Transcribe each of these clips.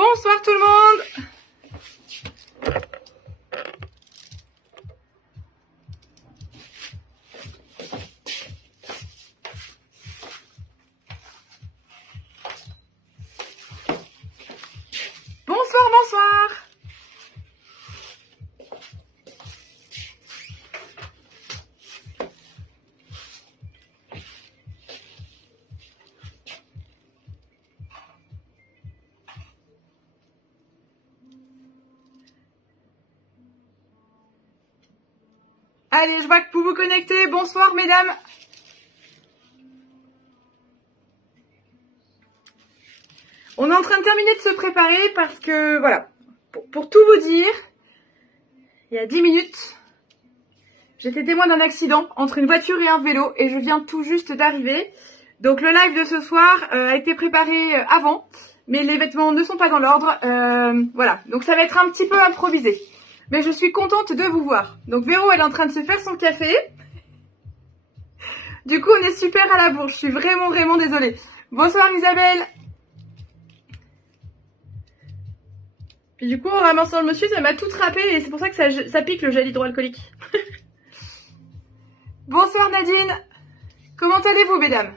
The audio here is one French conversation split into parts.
Bonsoir tout le monde. Bonsoir, bonsoir. Allez, je vois que vous vous connectez. Bonsoir, mesdames. On est en train de terminer de se préparer parce que, voilà, pour tout vous dire, il y a 10 minutes, j'étais témoin d'un accident entre une voiture et un vélo et je viens tout juste d'arriver. Donc le live de ce soir a été préparé avant, mais les vêtements ne sont pas dans l'ordre. Voilà, donc ça va être un petit peu improvisé. Mais je suis contente de vous voir. Donc Véro, elle est en train de se faire son café. Du coup, on est super à la bourre. Je suis vraiment désolée. Bonsoir Isabelle. Puis du coup, en ramassant le monsieur, ça m'a tout râpé et c'est pour ça que ça pique le gel hydroalcoolique. Bonsoir Nadine. Comment allez-vous, mesdames?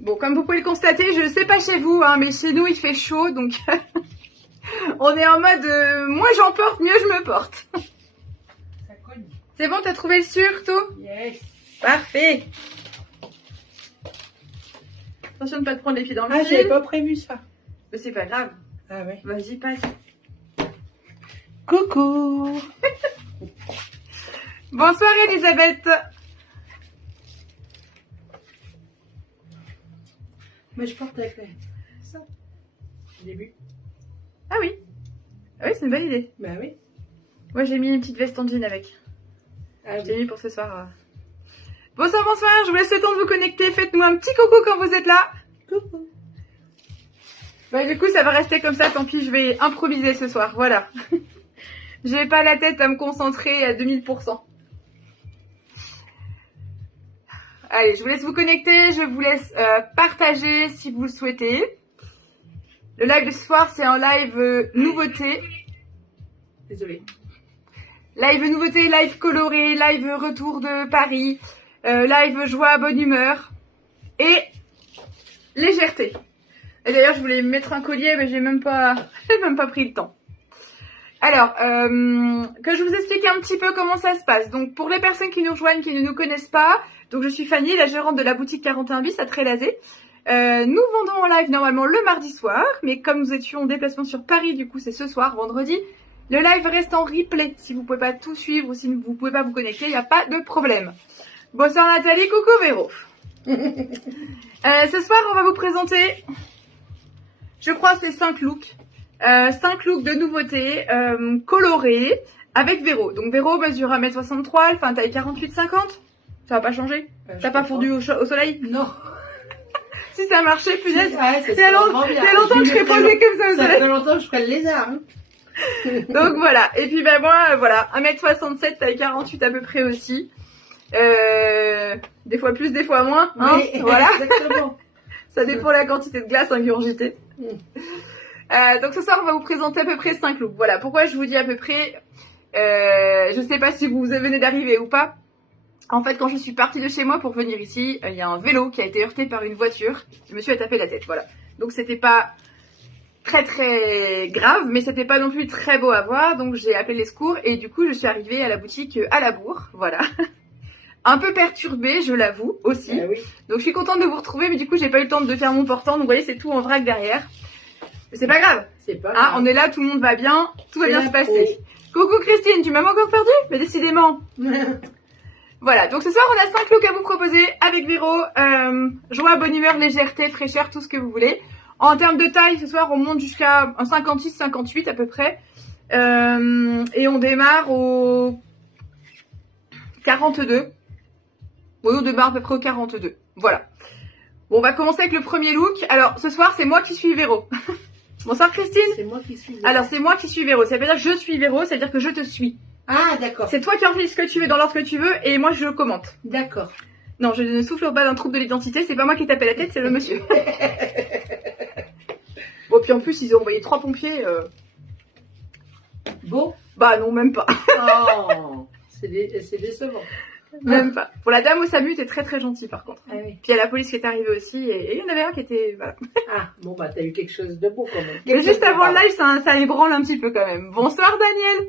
Bon, comme vous pouvez le constater, je ne sais pas chez vous, hein, mais chez nous, il fait chaud, donc on est en mode moins j'en porte, mieux je me porte. Ça cogne. C'est bon, t'as trouvé le surtout? Yes. Parfait. Attention de ne pas te prendre les pieds dans le Ah, fil. j'avais pas prévu ça. Mais c'est pas grave. Ah ouais. Vas-y, passe. Coucou. Bonsoir Elisabeth. Moi, je porte avec ça. Au début. Ah oui. Ah oui, c'est une bonne idée. Bah oui. Moi, j'ai mis une petite veste en jean avec. Ah J'ai oui. mis pour ce soir. Bonsoir, bonsoir. Je vous laisse le temps de vous connecter. Faites-moi un petit coucou quand vous êtes là. Coucou. Bah, du coup, ça va rester comme ça. Tant pis, je vais improviser ce soir. Voilà. J'ai pas la tête à me concentrer à 2000%. Allez, je vous laisse vous connecter. Je vous laisse partager si vous le souhaitez. Le live de ce soir, c'est un live nouveauté. Désolée. Live nouveauté, live coloré, live retour de Paris, live joie, bonne humeur et légèreté. Et d'ailleurs, je voulais mettre un collier, mais j'ai même pas pris le temps. Alors, que je vous explique un petit peu comment ça se passe. Donc, pour les personnes qui nous rejoignent, qui ne nous connaissent pas, donc je suis Fanny, la gérante de la boutique 41 bis à Trélazé. Nous vendons en live normalement le mardi soir, mais comme nous étions en déplacement sur Paris, du coup c'est ce soir, vendredi. Le live reste en replay. Si vous pouvez pas tout suivre ou si vous pouvez pas vous connecter, il n'y a pas de problème. Bonsoir Nathalie, coucou Véro. Ce soir, on va vous présenter, je crois, c'est 5 looks. 5 looks de nouveautés colorés avec Véro. Donc Véro mesure 1m63, elle fait un taille 48-50. Ça va pas changer? T'as pas fondu au soleil? Non. Si ça marchait, punaise. Il y a longtemps que je serais posée comme ça au Ça soleil. fait longtemps que je ferais le lézard. Hein. Donc voilà. Et puis ben moi, voilà, 1m67, taille 48 à peu près aussi. Des fois plus, des fois moins. Hein, Oui, voilà. exactement. Ça dépend de la quantité de glace ingurgitée. Donc ce soir, on va vous présenter à peu près 5 looks. Voilà. Pourquoi je vous dis à peu près, je sais pas si vous venez d'arriver ou pas. En fait, quand je suis partie de chez moi pour venir ici, il y a un vélo qui a été heurté par une voiture. Le monsieur a tapé la tête, voilà. Donc c'était pas très grave, mais c'était pas non plus très beau à voir. Donc j'ai appelé les secours et du coup je suis arrivée à la boutique à la bourre, voilà. Un peu perturbée, je l'avoue aussi. Ah oui. Donc je suis contente de vous retrouver, mais du coup j'ai pas eu le temps de faire mon portant. Donc vous voyez, c'est tout en vrac derrière. Mais c'est pas grave. C'est pas Ah, grave. on est là, tout le monde va bien, tout va C'est bien se l'impro. passer. Coucou Christine, tu m'as encore perdu? Mais décidément. Voilà, donc ce soir on a 5 looks à vous proposer avec Véro, joie, bonne humeur, légèreté, fraîcheur, tout ce que vous voulez. En termes de taille, ce soir on monte jusqu'à un 56-58 à peu près. Et on démarre au 42. Oui, on démarre à peu près au 42. Voilà. Bon, on va commencer avec le premier look. Alors ce soir c'est moi qui suis Véro. Bonsoir Christine. C'est moi qui suis. Alors c'est moi qui suis Véro, ça veut dire que je suis Véro, ça veut dire que je te suis. Ah, d'accord. C'est toi qui enfiles ce que tu veux dans l'ordre que tu veux et moi je le commente. D'accord. Non, je ne souffle pas d'un trouble de l'identité, c'est pas moi qui tapais la tête, c'est le monsieur. Bon, puis en plus, ils ont envoyé 3 pompiers. Bon. Bah non, même pas. Oh, c'est décevant. Même pas. Pour la dame au SAMU, t'es très très gentil par contre. Ah oui. Puis il y a la police qui est arrivée aussi et il y en avait un qui était... Voilà. Ah, bon, bah, t'as eu quelque chose de beau quand même. Mais Quelque juste chose de avant le rare. live, ça ébranle un petit peu quand même. Bonsoir Daniel.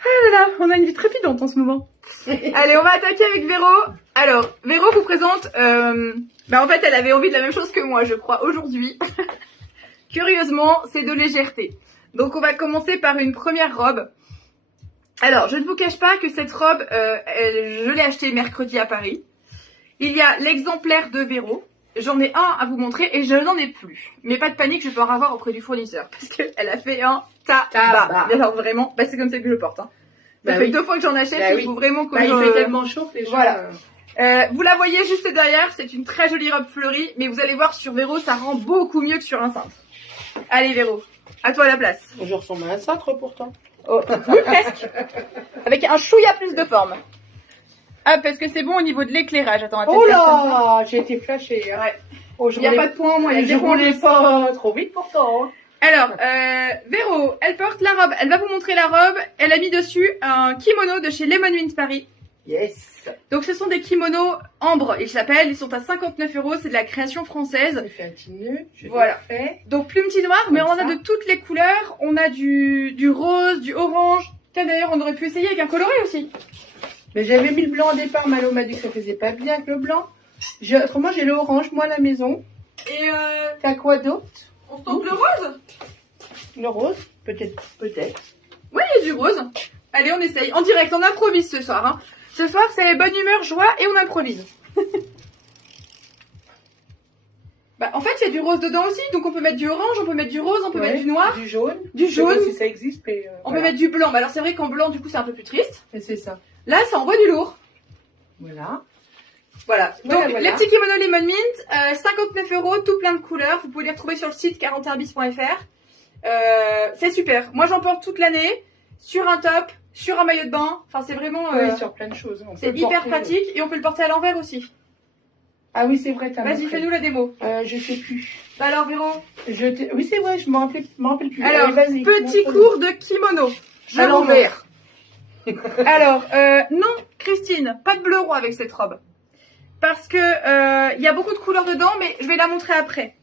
Ah là là, on a une vie trépidante en ce moment. Allez, on va attaquer avec Véro. Alors, Véro vous présente... Bah en fait, elle avait envie de la même chose que moi, je crois, aujourd'hui. Curieusement, c'est de légèreté. Donc on va commencer par une première robe. Alors, je ne vous cache pas que cette robe, je l'ai achetée mercredi à Paris. Il y a l'exemplaire de Véro. J'en ai un à vous montrer et je n'en ai plus. Mais pas de panique, je peux en avoir auprès du fournisseur. Parce qu'elle a fait un tabac. Alors vraiment, bah, c'est comme ça que je le porte. Hein. Ça Bah fait oui. 2 fois que j'en achète, Bah il oui. faut vraiment que Bah, il je... fait tellement chaud que les gens... Voilà. Vous la voyez juste derrière, c'est une très jolie robe fleurie. Mais vous allez voir, sur Véro, ça rend beaucoup mieux que sur un cintre. Allez Véro, à toi la place. Je ressemble à un cintre pourtant. Oh, oui, presque. Avec un chouïa plus de forme. Ah, parce que c'est bon au niveau de l'éclairage. Attends, on va Oh peut-être faire comme ça. là, j'ai été flashée. Hein. Ouais. Oh, Il n'y a pas de point en moins, il y a Je des points en roulais plus. pas trop vite pourtant. Hein. Alors, Véro, elle porte la robe. Elle va vous montrer la robe. Elle a mis dessus un kimono de chez Lemon Wind Paris. Yes. Donc, ce sont des kimonos ambre, ils s'appellent. Ils sont à 59 €. C'est de la création française. J'ai fait un petit nœud. Je Voilà. l'ai fait. Donc, plume petit noir, mais Comme on en a ça. de toutes les couleurs. On a du rose, du orange. Tiens, d'ailleurs, on aurait pu essayer avec un coloré aussi. Mais j'avais mis le blanc au départ. Malo m'a dit que ça faisait pas bien avec le blanc. Autrement, j'ai le orange, moi, à la maison. Et T'as quoi d'autre? on se tente le rose. Le rose? Peut-être. Peut-être. Oui, il y a du rose. Allez, on essaye. En direct, on improvise ce soir. Hein. Ce soir, c'est bonne humeur, joie et on improvise. Bah, en fait, il y a du rose dedans aussi. Donc, on peut mettre du orange, on peut mettre du rose, on peut Ouais. mettre du noir, Du jaune. du Je sais pas jaune. si ça existe, mais On voilà. peut mettre du blanc. Bah, alors, c'est vrai qu'en blanc, du coup, c'est un peu plus triste. Et c'est ça. Là, ça envoie du lourd. Voilà. Voilà. Voilà, Donc, voilà. les petits kimonos Lemon Mint, 59 €, tout plein de couleurs. Vous pouvez les retrouver sur le site 41bis.fr. C'est super. Moi, j'en porte toute l'année. Sur un top, sur un maillot de bain. Enfin, c'est vraiment... Oui, sur plein de choses. On c'est peut le hyper porter. pratique et on peut le porter à l'envers aussi. Ah oui, c'est vrai, t'as Vas-y, montré. fais-nous la démo. Je sais plus. Bah alors, Véro. Oui, c'est vrai, je m'en rappelle plus. Alors, Allez, vas-y, petit montre-nous. cours de kimono. Je À vous l'envers. montre. Alors, non, Christine, pas de bleu roi avec cette robe. Parce que il y a beaucoup de couleurs dedans, mais je vais la montrer après.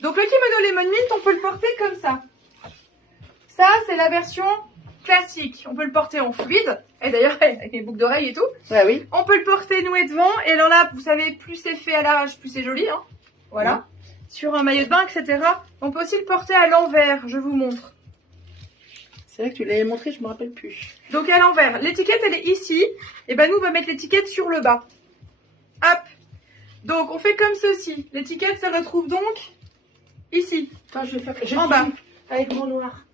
Donc, le kimono Lemon Mint, on peut le porter comme ça. Ça, c'est la version classique. On peut le porter en fluide. Et d'ailleurs, avec les boucles d'oreilles et tout. Ah oui. On peut le porter noué devant. Et alors là, vous savez, plus c'est fait à l'arrache, plus c'est joli. Hein. Voilà. Sur un maillot de bain, etc. On peut aussi le porter à l'envers. Je vous montre. C'est vrai que tu l'avais montré, je me rappelle plus. Donc à l'envers. L'étiquette, elle est ici. Et ben nous, on va mettre l'étiquette sur le bas. Hop. Donc on fait comme ceci. L'étiquette se retrouve donc ici. Attends, je vais faire. En bas. Avec mon noir.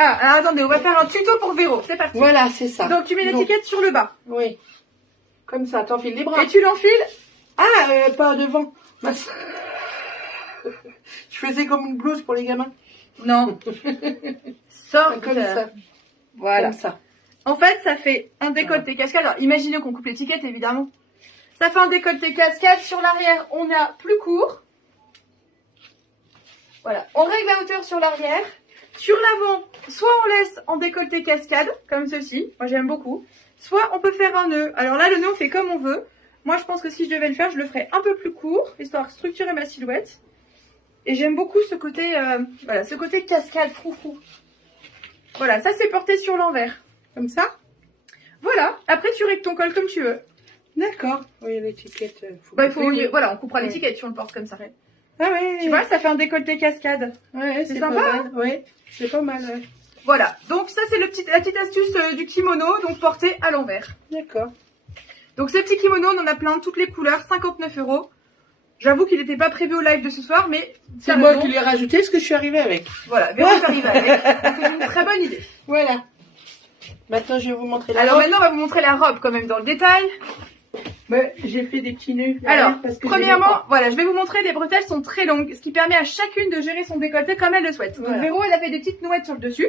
Ah, alors, attendez, on va faire un tuto pour Véro. C'est parti. Voilà, c'est ça. Donc tu mets l'étiquette sur le bas. Oui. Comme ça, t'enfiles les bras. Et tu l'enfiles. Ah, pas devant. Mince. Je faisais comme une blouse pour les gamins. Non. Sors Comme ça. Voilà. Comme ça. En fait, ça fait un décolleté cascade. Alors, imaginez qu'on coupe l'étiquette, évidemment. Ça fait un décolleté cascade. Sur l'arrière, on a plus court. Voilà. On règle la hauteur sur l'arrière. Sur l'avant, soit on laisse en décolleté cascade, comme ceci. Moi, j'aime beaucoup. Soit on peut faire un nœud. Alors là, le nœud, on fait comme on veut. Moi, je pense que si je devais le faire, je le ferais un peu plus court, histoire de structurer ma silhouette. Et j'aime beaucoup ce côté, voilà, ce côté cascade, froufrou. Voilà, ça, c'est porté sur l'envers. Comme ça. Voilà. Après, tu règles ton col comme tu veux. D'accord. Oui, l'étiquette. Bah, il faut, couper, oui. voilà, on coupera Oui. l'étiquette si on le porte comme ça. Ah ouais. Tu vois, ça fait un décolleté cascade. Ouais, c'est c'est sympa, pas mal. Ouais, c'est pas mal. Ouais. Voilà. Donc ça, c'est la petite astuce du kimono, donc porté à l'envers. D'accord. Donc ces petits kimonos, on en a plein, toutes les couleurs, 59 €. J'avoue qu'il n'était pas prévu au live de ce soir, mais C'est moi qui l'ai rajouté parce que je suis arrivée avec. Voilà, Véro est arrivé avec. Donc c'est une très bonne idée. Voilà. Maintenant, je vais vous montrer la Alors robe. maintenant, on va vous montrer la robe quand même dans le détail. Ouais, j'ai fait des petits nœuds. derrière Alors, parce que premièrement, voilà, je vais vous montrer, les bretelles sont très longues, ce qui permet à chacune de gérer son décolleté comme elle le souhaite. Donc Voilà. Véro, elle a fait des petites nouettes sur le dessus.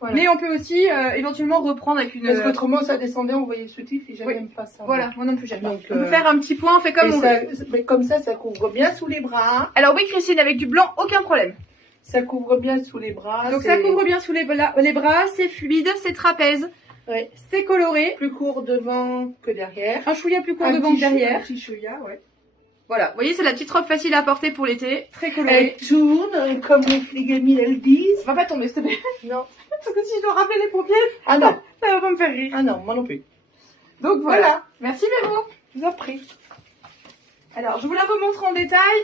Voilà. Mais on peut aussi éventuellement reprendre avec une... Parce qu'autrement, ça descendait, on voyait le soutif et j'aime pas ça. Voilà, moi non plus j'aime pas. Donc, On peut faire un petit point, on fait comme on veut. mais comme ça couvre bien sous les bras. Alors oui Christine, avec du blanc, aucun problème. Ça couvre bien sous les bras. Donc ça couvre bien sous les bras, c'est fluide, c'est trapèze, ouais. C'est coloré. Plus court devant que derrière. Un chouïa plus court devant que derrière. Un petit chouïa, ouais. Voilà, vous voyez, c'est la petite robe facile à porter pour l'été, très colorée. Elle tourne, comme les fligamis elles disent. Ça va pas tomber, s'il te plaît. Non. Parce que si je dois rappeler les pompiers, ah non, ça va pas me faire rire. Ah non, moi non plus. Donc voilà. Merci Véro. Je vous en prie. Alors, je vous la remontre en détail.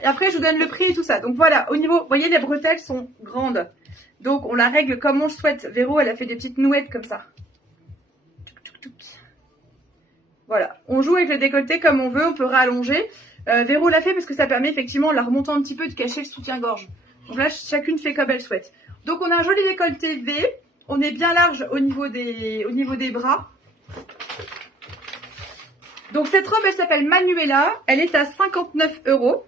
Et après, je vous donne le prix et tout ça. Donc voilà, au niveau, vous voyez, les bretelles sont grandes. Donc, on la règle comme on le souhaite. Véro, elle a fait des petites nouettes comme ça. Voilà, on joue avec le décolleté comme on veut, on peut rallonger. Véro l'a fait parce que ça permet effectivement, en la remontant un petit peu, de cacher le soutien-gorge. Donc là, chacune fait comme elle souhaite. Donc on a un joli décolleté V. On est bien large au niveau des bras. Donc cette robe, elle s'appelle Manuela. Elle est à 59 €.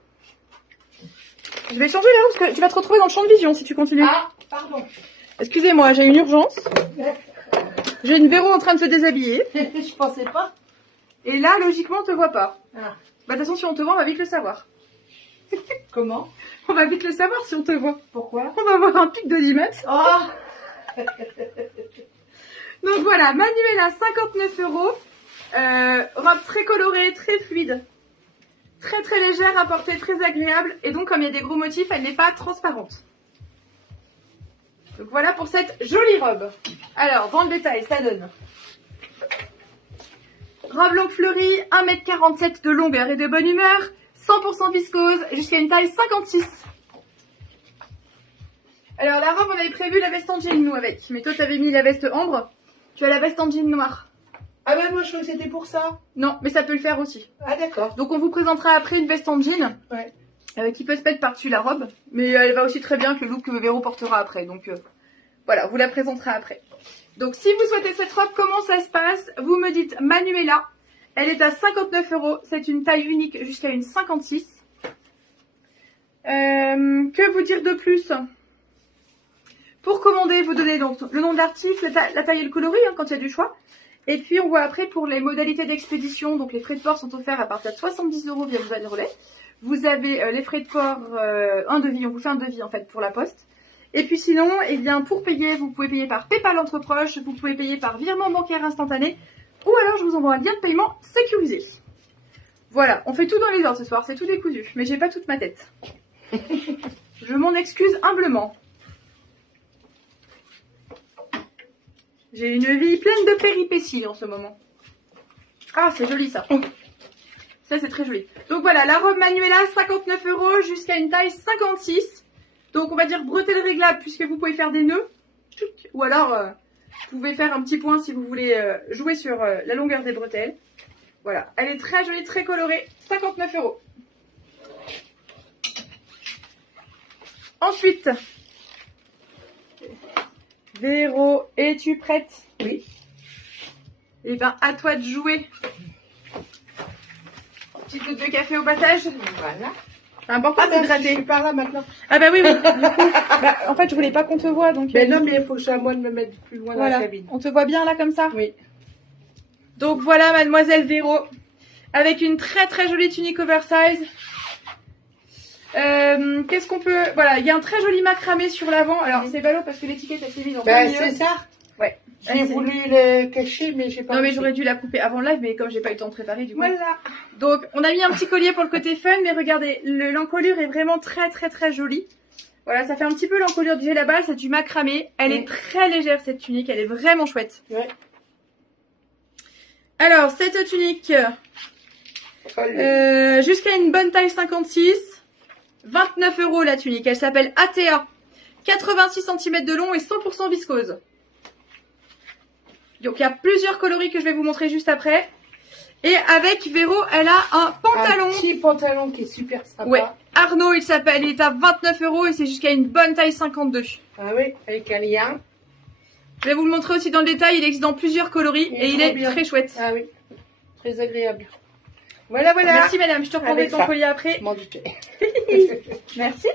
Je vais changer là parce que tu vas te retrouver dans le champ de vision si tu continues. Ah, pardon. Excusez-moi, j'ai une urgence. J'ai une Véro en train de se déshabiller. Je pensais pas. Et là, logiquement, on te voit pas. Ah. Bah, de toute façon, si on te voit, on va vite le savoir. Comment? On va vite le savoir si on te voit. Pourquoi? On va avoir un pic d'audimat. Oh. Donc voilà, Manuela, 59 €. Robe très colorée, très fluide. Très très légère à porter, très agréable. Et donc, comme il y a des gros motifs, elle n'est pas transparente. Donc voilà pour cette jolie robe. Alors, dans le détail, ça donne... Robe longue fleurie, 1,47 m de longueur et de bonne humeur, 100% viscose, jusqu'à une taille 56. Alors la robe, on avait prévu la veste en jean, nous, avec. Mais toi, tu avais mis la veste ambre. Tu as la veste en jean noire. Ah ben moi, je croyais que c'était pour ça. Non, mais ça peut le faire aussi. Ah d'accord. Donc on vous présentera après une veste en jean. Ouais. Qui peut se mettre par-dessus la robe. Mais elle va aussi très bien que le look que Véro portera après. Donc voilà, vous la présenterez après. Donc si vous souhaitez cette robe, comment ça se passe? Vous me dites Manuela. Elle est à 59 €. C'est une taille unique jusqu'à une 56. Que vous dire de plus? Pour commander, vous donnez donc le nom de l'article, la taille et le coloris hein, quand il y a du choix. Et puis on voit après pour les modalités d'expédition. Donc les frais de port sont offerts à partir de 70 € via Voyage Relais. Vous avez les frais de port, un devis. On vous fait un devis en fait pour la poste. Et puis sinon, eh bien, pour payer, vous pouvez payer par PayPal entre proches, vous pouvez payer par virement bancaire instantané, ou alors je vous envoie un lien de paiement sécurisé. Voilà, on fait tout dans les ordres ce soir, c'est tout décousu, mais j'ai pas toute ma tête. Je m'en excuse humblement. J'ai une vie pleine de péripéties en ce moment. Ah, c'est joli ça. Ça, c'est très joli. Donc voilà, la robe Manuela, 59 € jusqu'à une taille 56. Donc on va dire bretelle réglable puisque vous pouvez faire des nœuds. Ou alors vous pouvez faire un petit point si vous voulez jouer sur la longueur des bretelles. Voilà, elle est très jolie, très colorée, 59 €. Ensuite, Véro, es-tu prête? Oui. Eh bien, à toi de jouer. Petite goutte de café au passage. Voilà. C'est important de s'hydrater. Je suis par là maintenant. Ah bah oui, oui. Du coup, bah, en fait, je voulais pas qu'on te voit, donc... Mais non, mais il faut que je sois à moi de me mettre plus loin dans la cabine. On te voit bien là, comme ça? Oui. Donc voilà, mademoiselle Véro, avec une très très jolie tunique oversize. Qu'est-ce qu'on peut... Voilà, il y a un très joli macramé sur l'avant. Alors, c'est ballot parce que l'étiquette, elle s'est mise en plein milieu. C'est ça. Ouais. J'ai voulu le cacher, mais j'ai pas... Non, mais j'aurais dû la couper avant le live, mais comme j'ai pas eu le temps de préparer, du coup... Voilà. Donc, on a mis un petit collier pour le côté fun, mais regardez, l'encolure est vraiment très très très jolie. Voilà, ça fait un petit peu l'encolure du là-bas, c'est du macramé. Elle est très légère, cette tunique, elle est vraiment chouette. Ouais. Alors, cette tunique, jusqu'à une bonne taille 56, 29 € la tunique. Elle s'appelle ATA, 86 cm de long et 100% viscose. Donc, il y a plusieurs coloris que je vais vous montrer juste après. Et avec Véro, elle a un pantalon. Un petit pantalon qui est super sympa. Ouais, Arnaud, il s'appelle, il est à 29 € et c'est jusqu'à une bonne taille 52. Ah oui, avec un lien. Je vais vous le montrer aussi dans le détail, il existe dans plusieurs coloris et il est très chouette. Ah oui, très agréable. Voilà, voilà. Merci madame, je te reprendrai ton collier après. Je m'en doutais. Merci.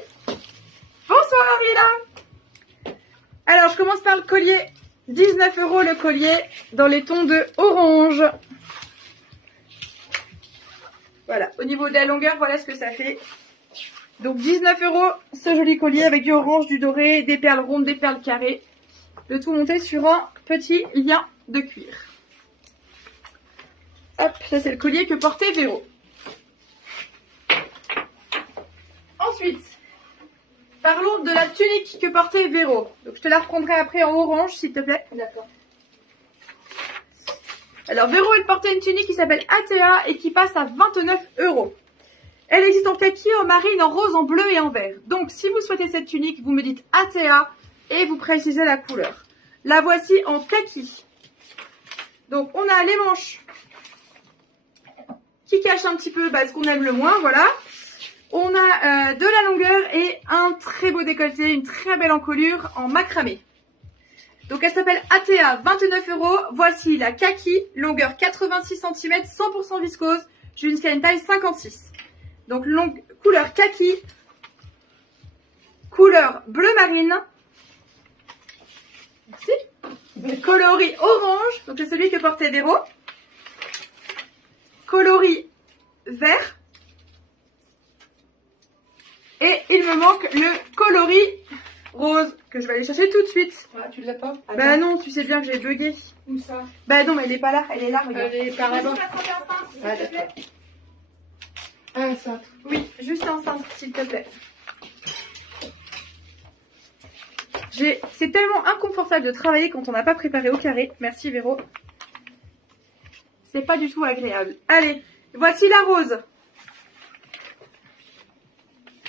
Bonsoir Lila. Alors, je commence par le collier. 19 € le collier dans les tons de orange. Voilà, au niveau de la longueur, voilà ce que ça fait. Donc 19 € ce joli collier avec du orange, du doré, des perles rondes, des perles carrées. Le tout monté sur un petit lien de cuir. Hop, ça c'est le collier que portait Véro. Ensuite, parlons de la tunique que portait Véro. Donc je te la reprendrai après en orange s'il te plaît. D'accord. Alors Véro, elle portait une tunique qui s'appelle Atea et qui passe à 29 €. Elle existe en kaki, en marine, en rose, en bleu et en vert. Donc si vous souhaitez cette tunique, vous me dites Atea et vous précisez la couleur. La voici en kaki. Donc on a les manches qui cachent un petit peu ce qu'on aime le moins, voilà. On a de la longueur et un très beau décolleté, une très belle encolure en macramé. Donc elle s'appelle Atea, 29 €. Voici la kaki, longueur 86 cm, 100% viscose, jusqu'à une taille 56. Donc couleur kaki, couleur bleu marine. Merci. Coloris orange, donc c'est celui que portait Véro. Coloris vert. Et il me manque le coloris rose, que je vais aller chercher tout de suite. Ah, tu l'as pas? Attends. Bah non, tu sais bien que j'ai bugué. Où ça? Bah non, mais elle est pas là, elle est là, regarde. Elle est par là-bas. Ah, d'accord. Ah, ça. Oui, juste un cintre, s'il te plaît. C'est tellement inconfortable de travailler quand on n'a pas préparé au carré. Merci Véro. C'est pas du tout agréable. Allez, voici la rose.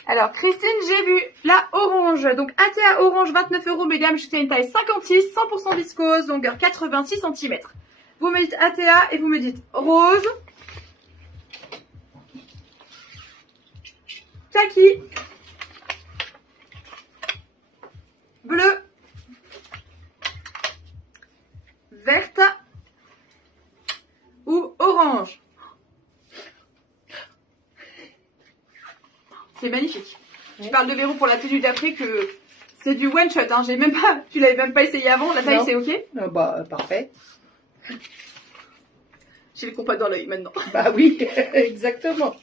Alors, Christine, j'ai vu la orange. Donc, Atea orange, 29 € mesdames, jusqu'à une taille 56, 100% viscose, longueur 86 cm. Vous me dites Atea et vous me dites rose. Kaki. Bleu. Verte. Ou orange. C'est magnifique. Je parle de Véro pour la tenue d'après que c'est du one shot. Hein. J'ai même pas, tu l'avais même pas essayé avant. La taille, c'est ok. Ah bah, parfait. J'ai le compas dans l'œil maintenant. Bah oui, exactement.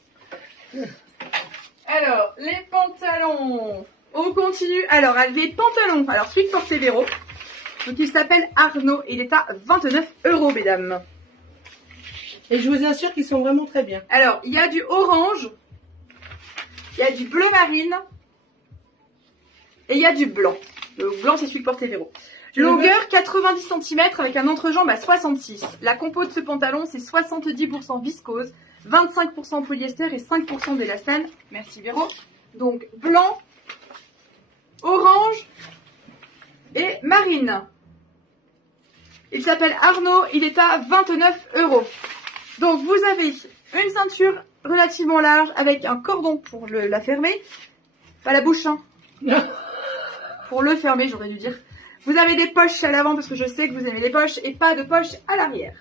Alors, les pantalons. On continue. Alors, les pantalons. Alors, celui que portait Véro. Donc, il s'appelle Arnaud. Il est à 29 €, mesdames. Et je vous assure qu'ils sont vraiment très bien. Alors, il y a du orange. Il y a du bleu marine. Et il y a du blanc. Le blanc, c'est celui que portait Véro. Longueur 90 cm avec un entrejambe à 66. La compo de ce pantalon, c'est 70% viscose, 25% polyester et 5% d'élastane. Merci Véro. Donc blanc, orange et marine. Il s'appelle Arnaud, il est à 29 €. Donc vous avez une ceinture relativement large avec un cordon pour la fermer. Pas la bouche, hein. Pour le fermer, j'aurais dû dire. Vous avez des poches à l'avant parce que je sais que vous aimez les poches et pas de poches à l'arrière.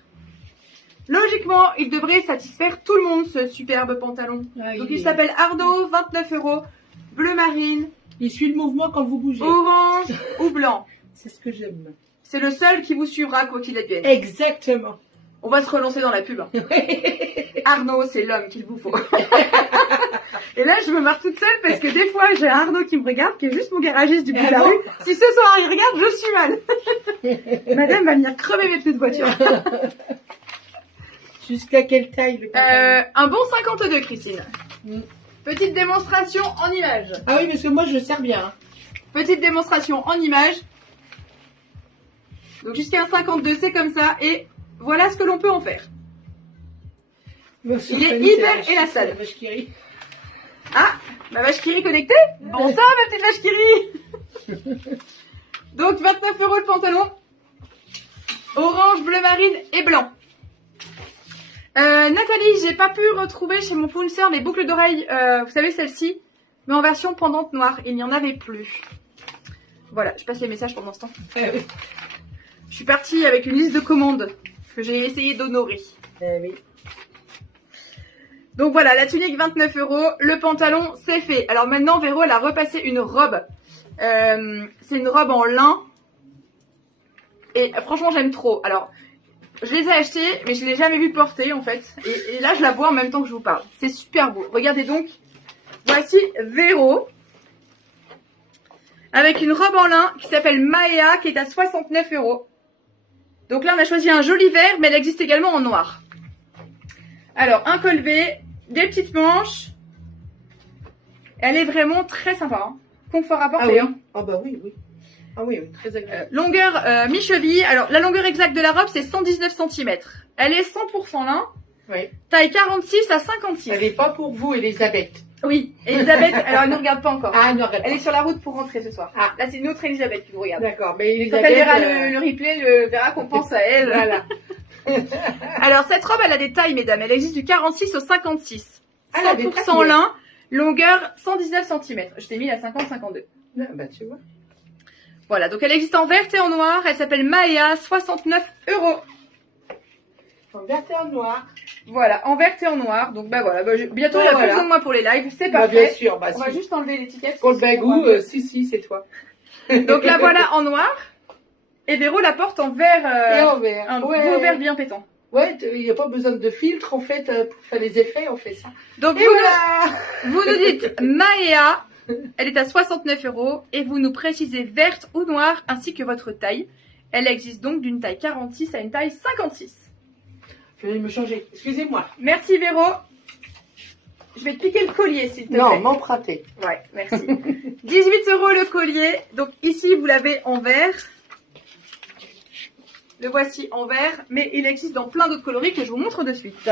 Logiquement, il devrait satisfaire tout le monde ce superbe pantalon. Ah, donc il s'appelle Arnaud, 29 €, bleu marine. Il suit le mouvement quand vous bougez. Orange ou blanc. C'est ce que j'aime. C'est le seul qui vous suivra quoi qu'il advienne. Exactement. On va se relancer dans la pub. Hein. Arnaud, c'est l'homme qu'il vous faut. Et là, je me marre toute seule parce que des fois, j'ai un Arnaud qui me regarde, qui est juste mon garagiste du bout de la rue. Si ce soir, il regarde, je suis mal. Madame va venir crever mes pneus de voiture. Jusqu'à quelle taille le pantalon? Un bon 52, Christine. Petite démonstration en image. Ah oui, parce que moi, je le sers bien. Hein. Petite démonstration en image. Donc jusqu'à un 52, c'est comme ça. Et voilà ce que l'on peut en faire. Bon, il est hyper élastable. Ah, ma vache qui rit connectée. Bon ça, ma petite vache qui rit. Donc 29 € le pantalon. Orange, bleu marine et blanc. Nathalie, j'ai pas pu retrouver chez mon fournisseur les boucles d'oreilles, vous savez celle-ci, mais en version pendante noire. Il n'y en avait plus. Voilà, je passe les messages pendant ce temps. Oui. Je suis partie avec une liste de commandes que j'ai essayé d'honorer. Oui. Donc voilà, la tunique 29 €, le pantalon c'est fait. Alors maintenant Véro elle a repassé une robe. C'est une robe en lin Et franchement, j'aime trop. Alors, je les ai achetés, mais je ne l'ai jamais vu porter en fait. Et là, je la vois en même temps que je vous parle. C'est super beau. Regardez donc. Voici Véro. Avec une robe en lin qui s'appelle Maya, qui est à 69 €. Donc là, on a choisi un joli vert, mais elle existe également en noir. Alors, un col V, des petites manches. Elle est vraiment très sympa. Hein. Confort à porter. Ah oui. Hein. Ah bah oui, oui. Ah oui, oui, très agréable. Longueur mi-cheville. Alors, la longueur exacte de la robe, c'est 119 cm. Elle est 100% lin. Oui. Taille 46 à 56. Elle n'est pas pour vous, Elisabeth. Oui, Elisabeth, alors elle ne nous regarde pas encore. Ah, non, regarde. Elle est sur la route pour rentrer ce soir. Ah. Là, c'est une autre Elisabeth qui vous regarde. D'accord, mais Quand Elisabeth... elle verra le replay, elle verra qu'on pense à elle. Voilà. Alors, cette robe, elle a des tailles, mesdames. Elle existe du 46 au 56. Elle a des 100% tailles. lin, longueur 119 cm. Je t'ai mis la 50-52. Ah, bah tu vois. Voilà, donc elle existe en vert et en noir. Elle s'appelle Maya, 69 €. En vert et en noir. Voilà, en vert et en noir. Donc, bah voilà. Bah, bientôt, Bah, il n'y a plus voilà. besoin de moi pour les lives. C'est Bah, parfait. bien sûr, bah On va si. juste enlever l'étiquette. Pour le bagou, si, c'est toi. Donc la voilà en noir. Et Véro la porte en vert. Et en vert. Un Ouais. beau vert bien pétant. Ouais, il n'y a pas besoin de filtre, en fait, pour faire les effets, on fait ça. Donc Et voilà. vous nous dites Maya, elle est à 69 € et vous nous précisez verte ou noire ainsi que votre taille. Elle existe donc d'une taille 46 à une taille 56. Je vais me changer, excusez-moi. Merci Véro. Je vais te piquer le collier s'il te Non, plaît. m'emprunter. Ouais, merci. 18 € le collier. Donc ici vous l'avez en vert. Le voici en vert, mais il existe dans plein d'autres coloris que je vous montre de suite.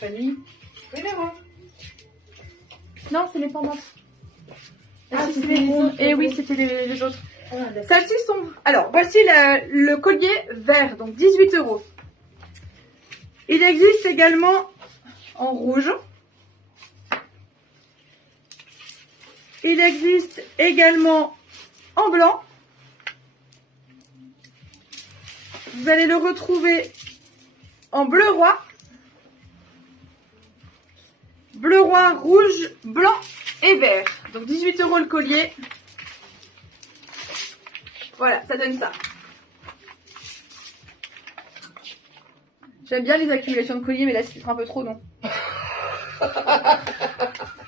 Fanny. Oui, Véro. Non, c'est les pendantes. Ah, si, c'est c'est les les autres. Et oui, c'était les autres. Ah, d'accord. Celles-ci sont... Alors, voici le collier vert, donc 18 €. Il existe également en rouge. Il existe également en blanc. Vous allez le retrouver en bleu roi. Bleu roi, rouge, blanc et vert. Donc 18 € le collier. Voilà, ça donne ça. J'aime bien les accumulations de colliers, mais là, c'est un peu trop, non?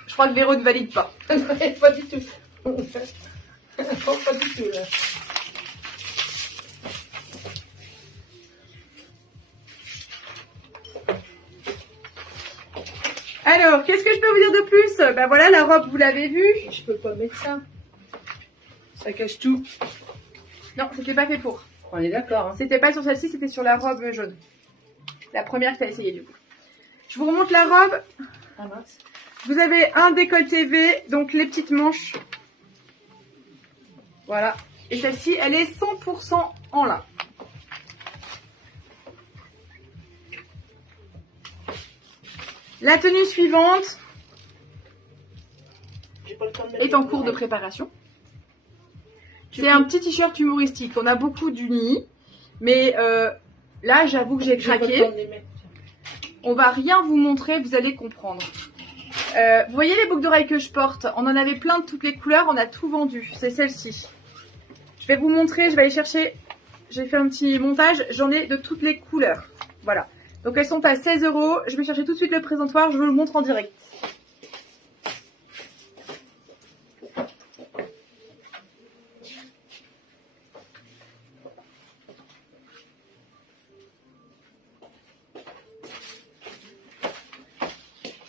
Je crois que Véro ne valide pas. Pas du tout. Pas du tout, là. Alors, qu'est-ce que je peux vous dire de plus? Ben voilà, la robe, vous l'avez vue. Je peux pas mettre ça. Ça cache tout. Non, c'était pas fait pour. On est d'accord, hein. C'était pas sur celle-ci, c'était sur la robe jaune. La première que tu as essayé, du coup. Je vous remonte la robe. Ah mince. Vous avez un décolleté V, donc les petites manches. Voilà. Et celle-ci, elle est 100% en lin. La tenue suivante J'ai pas le temps de mettre est en cours de préparation. C'est un petit t-shirt humoristique. On a beaucoup d'unis, mais là, j'avoue que j'ai J'ai pas le craqué. temps de les mettre. On va rien vous montrer, vous allez comprendre. Vous voyez les boucles d'oreilles que je porte? On en avait plein de toutes les couleurs, on a tout vendu. C'est celle-ci. Je vais vous montrer, je vais aller chercher. J'ai fait un petit montage, j'en ai de toutes les couleurs. Voilà. Donc elles sont à 16 €. Je vais chercher tout de suite le présentoir, je vous le montre en direct.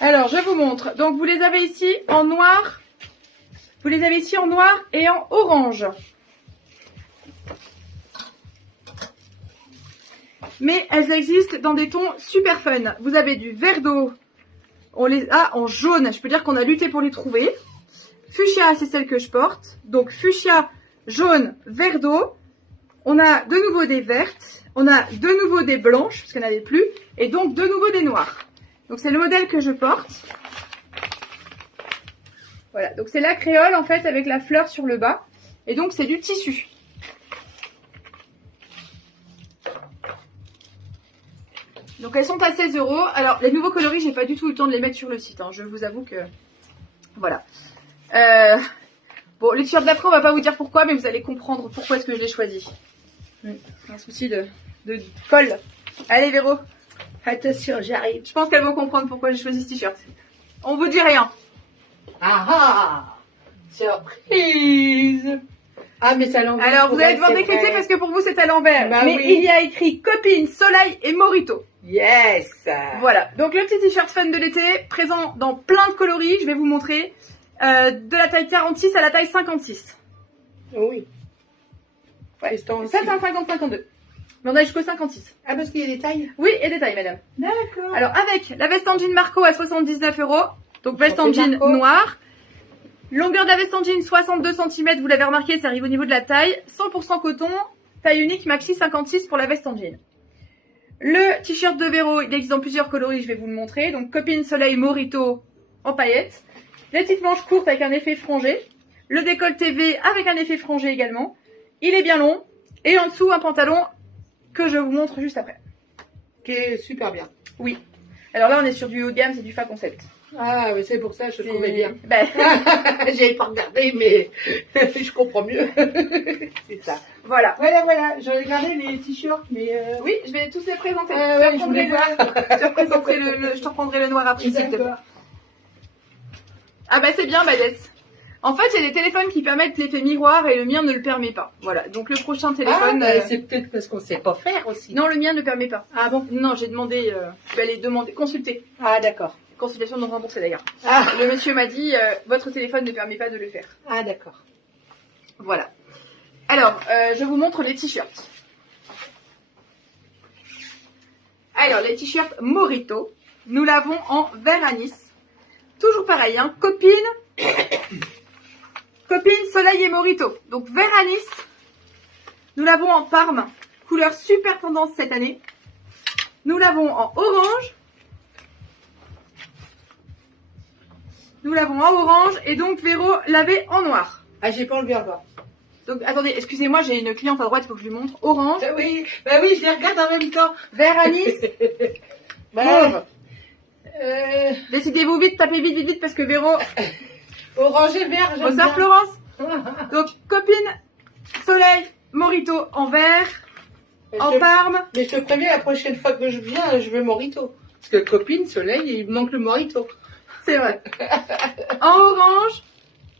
Alors, je vous montre. Donc, vous les avez ici en noir. Vous les avez ici en noir et en orange. Mais elles existent dans des tons super fun. Vous avez du vert d'eau. On les a en jaune. Je peux dire qu'on a lutté pour les trouver. Fuchsia, c'est celle que je porte. Donc, fuchsia, jaune, vert d'eau. On a de nouveau des vertes. On a de nouveau des blanches, parce qu'il n'y en avait plus. Et donc, de nouveau des noires. Donc c'est le modèle que je porte. Voilà, donc c'est la créole en fait avec la fleur sur le bas. Et donc c'est du tissu. Donc elles sont à 16 €. Alors les nouveaux coloris, j'ai pas du tout eu le temps de les mettre sur le site. Hein. Je vous avoue que voilà. Bon, les t-shirts d'après, on va pas vous dire pourquoi, mais vous allez comprendre pourquoi est-ce que je l'ai choisi. Un souci de colle. Allez Véro. Attention, j'arrive. Je pense qu'elles vont comprendre pourquoi j'ai choisi ce t-shirt. On vous dit rien. Ah ah, surprise. Ah, mais c'est à l'envers. Alors, vous allez devoir décrypter parce que pour vous, c'est à l'envers. Bah mais oui. il y a écrit Copine, Soleil et Morito. Yes. Voilà. Donc, le petit t-shirt fun de l'été, présent dans plein de coloris. Je vais vous montrer. De la taille 46 à la taille 56. Oui. Ouais. Ça, Ça, c'est un 50-52. Mais on a jusqu'au 56. Ah, parce qu'il y a des tailles. Oui, et des tailles, madame. D'accord. Alors, avec la veste en jean Marco à 79 €. Donc, veste en jean Marco. noire. Longueur de la veste en jean 62 cm. Vous l'avez remarqué, ça arrive au niveau de la taille. 100% coton. Taille unique, maxi 56 pour la veste en jean. Le t-shirt de Véro, il existe dans plusieurs coloris, je vais vous le montrer. Donc, Copine, Soleil, Morito en paillettes. Les petites manches courtes avec un effet frangé. Le décolleté V avec un effet frangé également. Il est bien long. Et en dessous, un pantalon que je vous montre juste après. Qui est super bien. Oui. Alors là, on est sur du haut de gamme, c'est du Fa Concept. Ah, mais c'est pour ça que je le trouvais bien. Ben, J'avais pas regardé, mais je comprends mieux. C'est ça. voilà. Voilà. Je regardais les t-shirts, mais Oui, je vais tous les présenter. ouais, je, je voulais voir. je te reprendrai le noir après, s'il te plaît. D'accord. Ah bah c'est bien, Badès. En fait, il y a des téléphones qui permettent l'effet miroir et le mien ne le permet pas. Voilà, donc le prochain téléphone... C'est peut-être parce qu'on sait pas faire aussi. Non, le mien ne permet pas. Ah bon? Non, j'ai demandé... je vais aller demander... Consulter. Ah, d'accord. Consultation non remboursée d'ailleurs. Ah, Le monsieur m'a dit, votre téléphone ne permet pas de le faire. ah d'accord. Voilà. Alors, je vous montre les t-shirts. Alors, les t-shirts Morito, nous l'avons en vert anis. Toujours pareil, hein, Copine, Soleil et Morito. Donc, vert anis. Nous l'avons en Parme, couleur super tendance cette année. Nous l'avons en orange. Nous l'avons en orange et donc Véro l'avait en noir. Ah, j'ai pas enlevé encore. Donc, attendez, excusez-moi, j'ai une cliente à droite, il faut que je lui montre. Orange, Oui, je les regarde en même temps. vert anis, Bon. Décidez-vous vite, tapez vite parce que Véro... Orange et vert, j'aime Bonsoir bien. Florence. Donc, Copine, Soleil, Morito en vert, en Parme. Mais je te préviens, la prochaine fois que je viens, je veux Morito. Parce que Copine, Soleil, il manque le Morito. C'est vrai. En orange.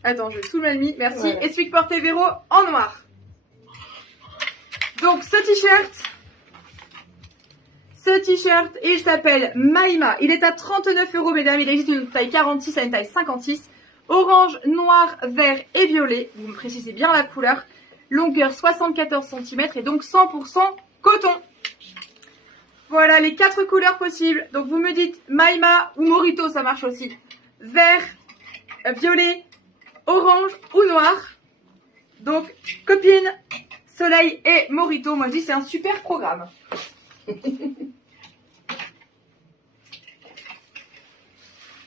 Attends, je vais sous le mis. Merci. Voilà. Essuie porté Véro en noir. Donc, ce t-shirt, il s'appelle Maïma. Il est à 39 €, mesdames. Il existe une taille 46 à une taille 56. Orange, noir, vert et violet. Vous me précisez bien la couleur. Longueur 74 cm et donc 100% coton. Voilà les 4 couleurs possibles. Donc vous me dites Maïma ou Morito, ça marche aussi. Vert, violet, orange ou noir. Donc Copine, Soleil et Morito. Moi je dis c'est un super programme.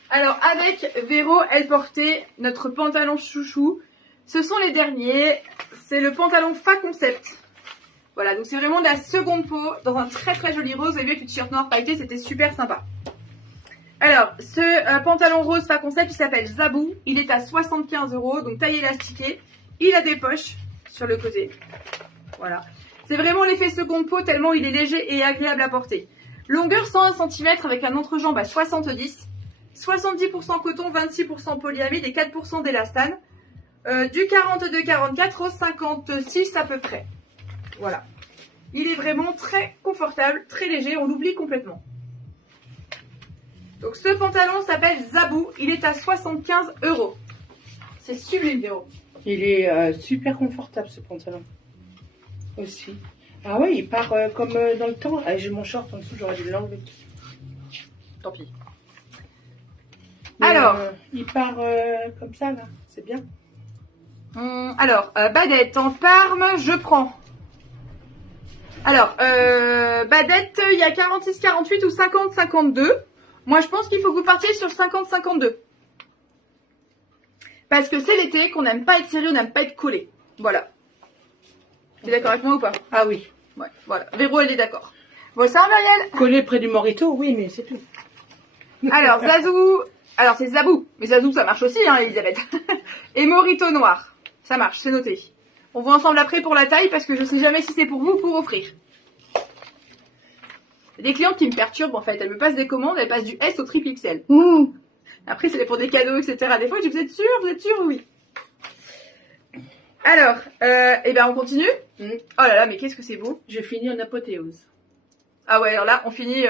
Alors avec Véro, elle portait notre pantalon chouchou. Ce sont les derniers. C'est le pantalon Fa Concept. Voilà, donc c'est vraiment de la seconde peau dans un très très joli rose. Vous avez vu avec le t-shirt noir pailleté, c'était super sympa. Alors, ce pantalon rose Fa Concept, il s'appelle Zabou. Il est à 75 €, donc taille élastiquée. Il a des poches sur le côté. Voilà. C'est vraiment l'effet seconde peau tellement il est léger et agréable à porter. Longueur 101 cm avec un entrejambe à 70. 70% coton, 26% polyamide et 4% d'élastane. Du 42-44 au 56 à peu près. Voilà. Il est vraiment très confortable, très léger, on l'oublie complètement. Donc ce pantalon s'appelle Zabou, il est à 75 €. C'est sublime, Véro. Il est super confortable ce pantalon. Aussi. Ah ouais, il part comme dans le temps. Ah, j'ai mon short en dessous, j'aurais dû l'enlever. Tant pis. Mais, Alors. il part comme ça là, c'est bien. Alors, Badette en Parme, je prends. Alors, Badette, il y a 46-48 ou 50-52. Moi, je pense qu'il faut que vous partiez sur 50-52. Parce que c'est l'été, qu'on n'aime pas être sérieux, on n'aime pas être collé. Voilà. Tu es d'accord avec moi ou pas? Ah oui. Ouais, voilà. Véro, elle est d'accord. Bon, ça, Muriel. Collé près du Morito, oui, mais c'est tout. Alors, Zazou. Alors, c'est Zabou. Mais Zazou, ça marche aussi, hein, Elisabeth. Et Morito noir. Ça marche, c'est noté. On voit ensemble après pour la taille parce que je sais jamais si c'est pour vous ou pour offrir. Il y a des clientes qui me perturbent en fait. Elles me passent des commandes, elles passent du S au triple XL. Après, c'est pour des cadeaux, etc. Des fois, je dis, vous êtes sûr? Vous êtes sûr? Oui. Alors, eh ben, on continue. Oh là là, mais qu'est-ce que c'est beau. Je finis en apothéose. Ah ouais, alors là, on finit...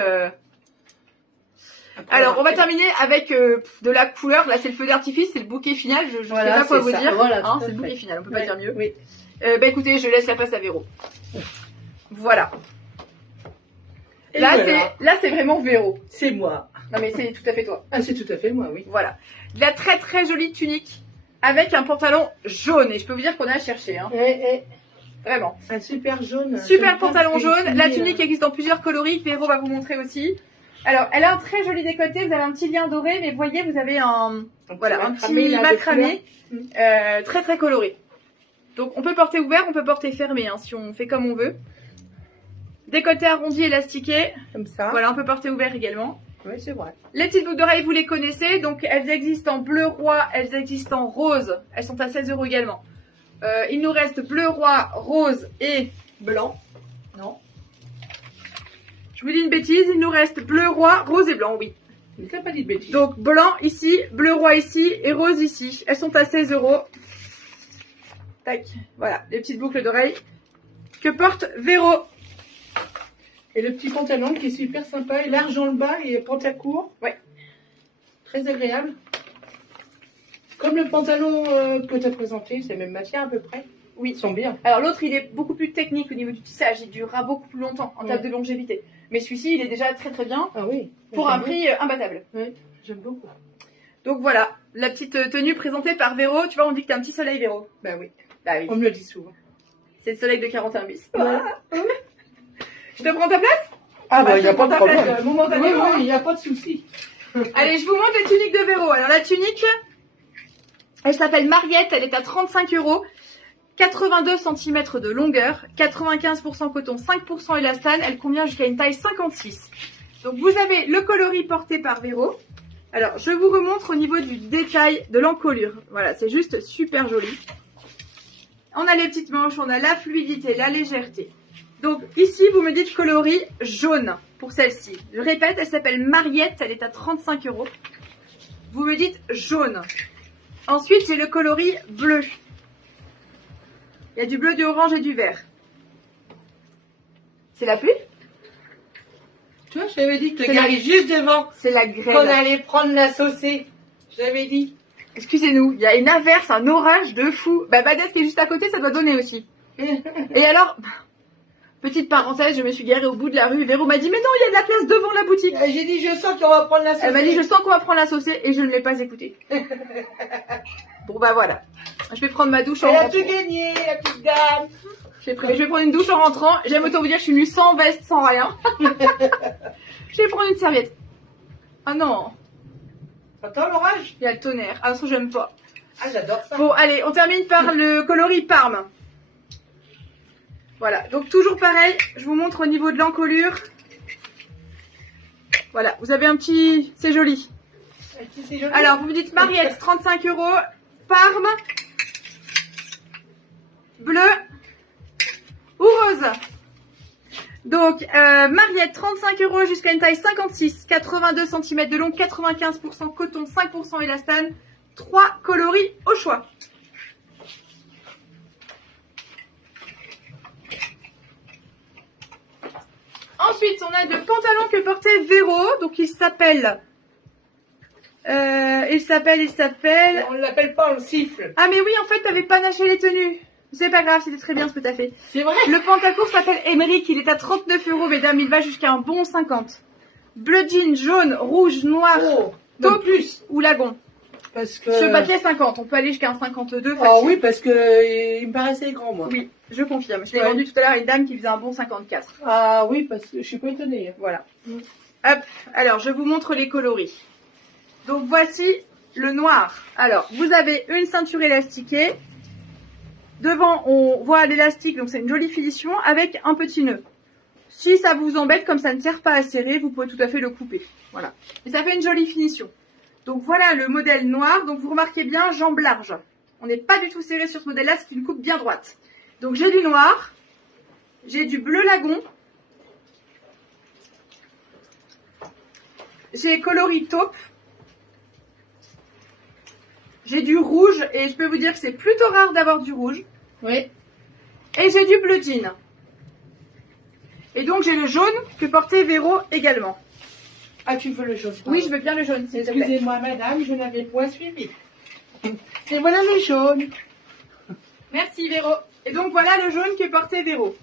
Alors, on va terminer avec de la couleur. Là, c'est le feu d'artifice, c'est le bouquet final. Je sais pas quoi vous dire. Voilà, hein, c'est le bouquet final, on peut pas dire mieux. Oui. Bah écoutez, je laisse la place à Véro. Voilà. Et Là, voilà. c'est vraiment Véro. C'est moi. Non mais c'est tout à fait toi. Ah, c'est tout à fait moi, oui. Voilà. De la très très jolie tunique avec un pantalon jaune. Et je peux vous dire qu'on a cherché. Hein. Vraiment. Un super jaune. Super pantalon jaune. La tunique tunique existe en plusieurs coloris. Véro va vous montrer aussi. Alors, elle a un très joli décolleté. Vous avez un petit lien doré, mais voyez, vous avez un petit macramé très très coloré. Donc, on peut porter ouvert, on peut porter fermé, hein, si on fait comme on veut. Décolleté arrondi, élastiqué. Comme ça. Voilà, on peut porter ouvert également. Oui, c'est vrai. Les petites boucles d'oreilles, vous les connaissez. Donc, elles existent en bleu roi, elles existent en rose. Elles sont à 16 € également. Il nous reste bleu roi, rose et blanc. Non. Je vous dis une bêtise, il nous reste bleu roi, rose et blanc, oui. Mais t'as pas dit de bêtises. Donc, blanc ici, bleu roi ici et rose ici. Elles sont à 16 €. Tac. Voilà, les petites boucles d'oreilles que porte Véro. Et le petit pantalon qui est super sympa, et large dans le bas et pantacourt. Ouais. Très agréable. Comme le pantalon que tu as présenté, c'est la même matière à peu près. Oui. Ils sont bien. Alors l'autre, il est beaucoup plus technique au niveau du tissage. Il durera beaucoup plus longtemps en termes de longévité. Mais celui-ci, il est déjà très très bien. Ah oui. Pour un prix imbattable. Oui, j'aime beaucoup. Donc voilà, la petite tenue présentée par Véro. Tu vois, on dit que t'as un petit soleil, Véro. Bah oui. Bah oui. On me le dit souvent. C'est le soleil de 41 bis. Voilà. Je te prends ta place? Ah bah, il n'y a pas de problème. Place, momentanément. Oui, il n'y a pas de souci. Allez, je vous montre la tunique de Véro. Alors la tunique, elle s'appelle Mariette. Elle est à 35 €. 82 cm de longueur, 95% coton, 5% élastane, elle convient jusqu'à une taille 56. Donc vous avez le coloris porté par Véro. Alors je vous remontre au niveau du détail de l'encolure. Voilà, c'est juste super joli. On a les petites manches, on a la fluidité, la légèreté. Donc ici vous me dites coloris jaune pour celle-ci. Je répète, elle s'appelle Mariette, elle est à 35 €. Vous me dites jaune. Ensuite j'ai le coloris bleu. Il y a du bleu, du orange et du vert. C'est la pluie? Tu vois, je t'avais dit que le gars est juste devant. C'est la Qu'on grêle. allait prendre la saucée. Je t'avais dit. Excusez-nous, il y a une averse, un orage de fou. Bah, Badette qui est juste à côté, ça doit donner aussi. Et alors, petite parenthèse, je me suis garée au bout de la rue. Véro m'a dit, mais non, il y a de la place devant la boutique. J'ai dit, je sens qu'on va prendre la saucée. Elle m'a dit, je sens qu'on va prendre la saucée et je ne l'ai pas écoutée. Bon, bah voilà. Je vais prendre ma douche en Elle a rentrant. tout gagné, la petite dame. Je vais prendre une douche en rentrant. J'aime autant vous dire que je suis venue sans veste, sans rien. Je vais prendre une serviette. Ah non, T'entends l'orage? il y a le tonnerre. Ah non, j'aime pas. Ah, j'adore ça. Bon, allez, on termine par le coloris Parme. Voilà, donc toujours pareil, je vous montre au niveau de l'encolure. Voilà, vous avez un petit... C'est joli. C'est joli. Alors, vous me dites Mariette, 35 €. Parme. Bleu. Ou rose. Donc, Mariette, 35 € jusqu'à une taille 56. 82 cm de long, 95% coton, 5% élastane. 3 coloris au choix. Ensuite, on a le pantalon que portait Véro. Donc, il s'appelle... il s'appelle... On ne l'appelle pas, on le siffle. Ah, mais oui, en fait, t'avais pas naché les tenues. C'est pas grave, c'était très bien ce que t'as fait. C'est vrai. Le pantacourt s'appelle Émeric. Il est à 39 €, mesdames. Il va jusqu'à un bon 50. Bleu jean, jaune, rouge, noir, Oh, taupe plus. ou lagon. Parce que... Ce papier 50. On peut aller jusqu'à un 52. Ah facile. oui, parce que il me paraissait grand, moi. Oui, je confirme. Je l'ai Ouais. vendu tout à l'heure à une dame qui faisait un bon 54. Ah oui, parce que je suis pas étonnée. Voilà. Hop, alors je vous montre les coloris. Donc voici le noir. Alors, vous avez une ceinture élastiquée. Devant, on voit l'élastique, donc c'est une jolie finition avec un petit nœud. Si ça vous embête, comme ça ne sert pas à serrer, vous pouvez tout à fait le couper. Voilà. Et ça fait une jolie finition. Donc voilà le modèle noir. Donc vous remarquez bien, jambes larges. On n'est pas du tout serré sur ce modèle-là, c'est une coupe bien droite. Donc j'ai du noir, j'ai du bleu lagon, j'ai coloris taupe, j'ai du rouge, et je peux vous dire que c'est plutôt rare d'avoir du rouge. Oui. Et j'ai du bleu jean. Et donc j'ai le jaune que portait Véro également. Ah, tu veux le jaune? Oui, je veux bien le jaune, s'il te plaît. Excusez-moi, madame, je n'avais point suivi. Et voilà le jaune. Merci Véro. Et donc voilà le jaune que portait Véro.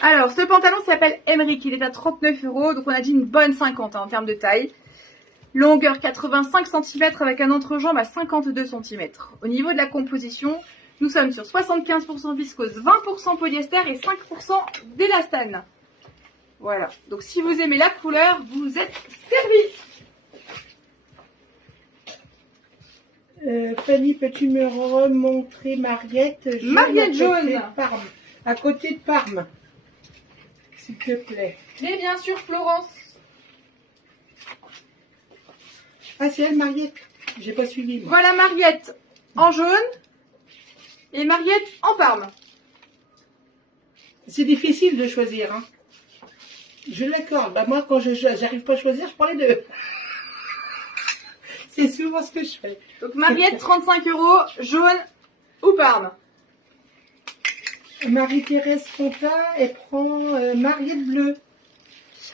Alors, ce pantalon s'appelle Emric, il est à 39 €, donc on a dit une bonne 50 en termes de taille. Longueur 85 cm avec un entrejambe à 52 cm. Au niveau de la composition, nous sommes sur 75% viscose, 20% polyester et 5% d'élastane. Voilà, donc si vous aimez la couleur, vous êtes servi. Fanny, peux-tu me remontrer Mariette jaune? Mariette jaune. À côté de Parme. S'il te plaît. Mais bien sûr, Florence. Ah, c'est elle, Mariette? J'ai pas suivi, moi. Voilà Mariette en jaune et Mariette en parme. C'est difficile de choisir, hein. Je l'accorde. Bah, moi, quand j'arrive pas à choisir, je prends les deux. C'est souvent ce que je fais. Donc Mariette, 35 €, jaune ou parme. Marie-Thérèse Fonta, elle prend Mariette bleue.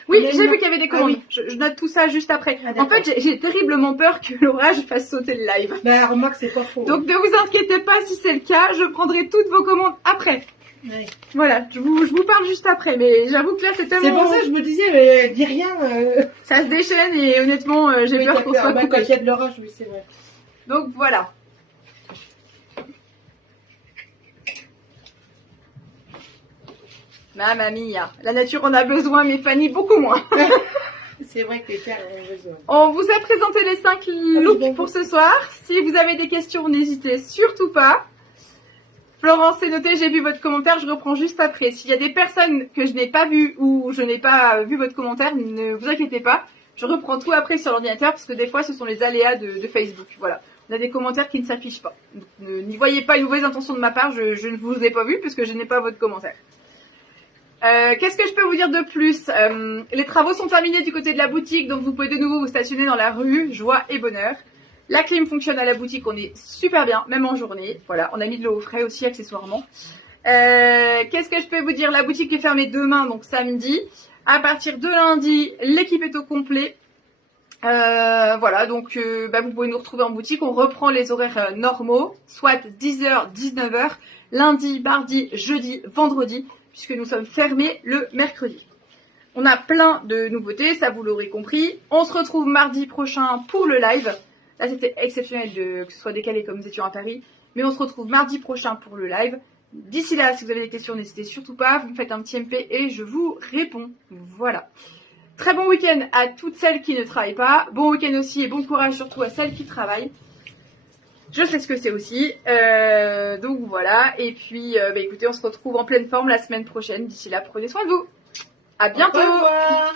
Oui, Il y a j'ai une vu qu'il y avait des commandes. Ah oui. Je note tout ça juste après. Ah, en fait, j'ai terriblement peur que l'orage fasse sauter le live. Bah, remarque, c'est pas faux. Donc ne vous inquiétez pas si c'est le cas, je prendrai toutes vos commandes après. Ouais. Voilà, je vous parle juste après, mais j'avoue que là c'est tellement... C'est pour ça que je me disais, mais dis rien. Ça se déchaîne et honnêtement, j'ai Oui, peur qu'on soit bah, quand coupé. il y a de l'orage, oui, c'est vrai. Donc voilà. Mamma mia, la nature en a besoin, mais Fanny beaucoup moins. C'est vrai que les terres ont besoin. On vous a présenté les 5 looks pour ce soir. Si vous avez des questions, n'hésitez surtout pas. Florence, c'est noté, j'ai vu votre commentaire, je reprends juste après. S'il y a des personnes que je n'ai pas vues ou je n'ai pas vu votre commentaire, ne vous inquiétez pas. Je reprends tout après sur l'ordinateur parce que des fois, ce sont les aléas de Facebook. Voilà. On a des commentaires qui ne s'affichent pas. Donc, n'y voyez pas une mauvaise intention de ma part, je ne vous ai pas vu puisque je n'ai pas votre commentaire. Qu'est-ce que je peux vous dire de plus? Les travaux sont terminés du côté de la boutique, donc vous pouvez de nouveau vous stationner dans la rue, joie et bonheur. La clim fonctionne à la boutique, on est super bien, même en journée. Voilà, on a mis de l'eau au frais aussi accessoirement. Qu'est-ce que je peux vous dire? La boutique est fermée demain, donc samedi. À partir de lundi, l'équipe est au complet. Voilà, donc vous pouvez nous retrouver en boutique. On reprend les horaires normaux, soit 10h, 19h, lundi, mardi, jeudi, vendredi, puisque nous sommes fermés le mercredi. On a plein de nouveautés, ça vous l'aurez compris. On se retrouve mardi prochain pour le live. Là, c'était exceptionnel que ce soit décalé comme nous étions à Paris. Mais on se retrouve mardi prochain pour le live. D'ici là, si vous avez des questions, n'hésitez surtout pas. Vous me faites un petit MP et je vous réponds. Voilà. Très bon week-end à toutes celles qui ne travaillent pas. Bon week-end aussi et bon courage surtout à celles qui travaillent. Je sais ce que c'est aussi. Donc voilà. Et puis, écoutez, on se retrouve en pleine forme la semaine prochaine. D'ici là, prenez soin de vous. À bientôt. Au revoir.